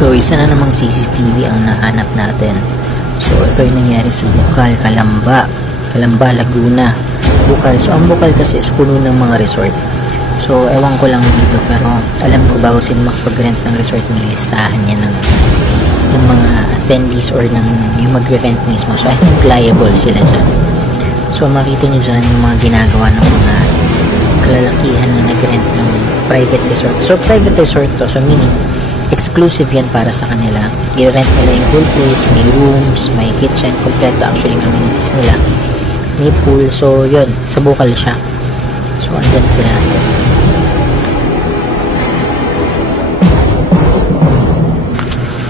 So, isa na namang CCTV ang nahanap natin. So, ito yung nangyari sa Bukal, Calamba, Laguna. Bukal. So, ang Bukal kasi is puno ng mga resort. So, ewan ko lang dito, pero alam ko bago sila makapag-rent ng resort, may listahan yan ng mga attendees or yung magre-rent mismo. So, I think liable sila dyan. So, makita nyo dyan yung mga ginagawa ng mga kalalakihan na nag-rent ng private resort. So, private resort to. So, meaning, exclusive yan para sa kanila. I-rent nila yung whole place, may rooms, may kitchen, kompleto actually yung amenities nila. May pool. So, yun. Sa Bukal siya. So, andyan sila.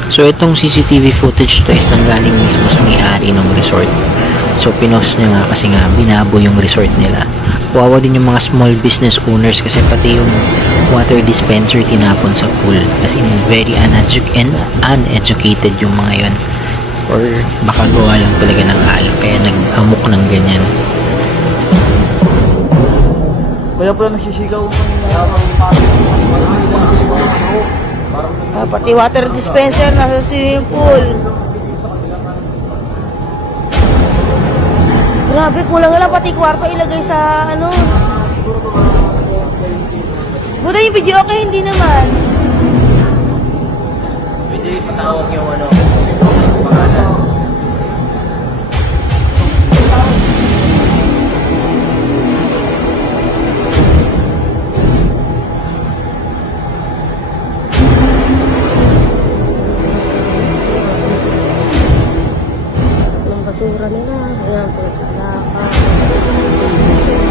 So, itong CCTV footage to is nanggaling mismo sa may-ari ng resort. So, pinost niya nga kasi nga binabo yung resort nila. Wawa din yung mga small business owners kasi pati yung water dispenser tinapon sa pool. As in, very uneducated yung mga yon. Or baka gawa lang talaga ng alak kaya nag-amok ng ganyan. Kaya pala nagsisigaw Pati water dispenser nasa swimming pool. Grabe, kulang lang pati kwarto ilagay sa ano. Buta yung video okay, hindi naman. Pwede patawag yung ano, pangalan. Yung basura nila, ayan po, laka,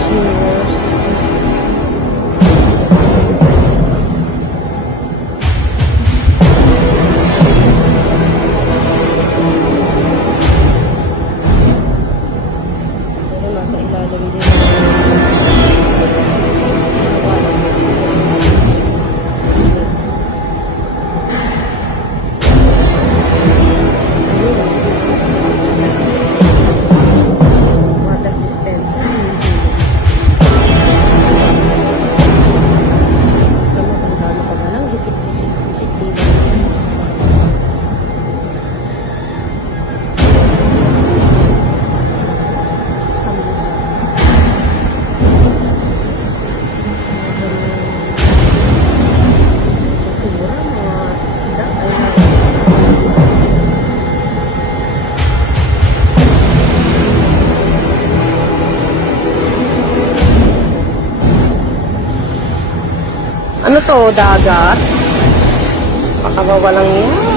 shoes. Pero nasa ilalim din. Water dispenser. Tama-tanda pa ba lang? Gisik-gisik din. Ano to, dagat? Baka mawalang yan.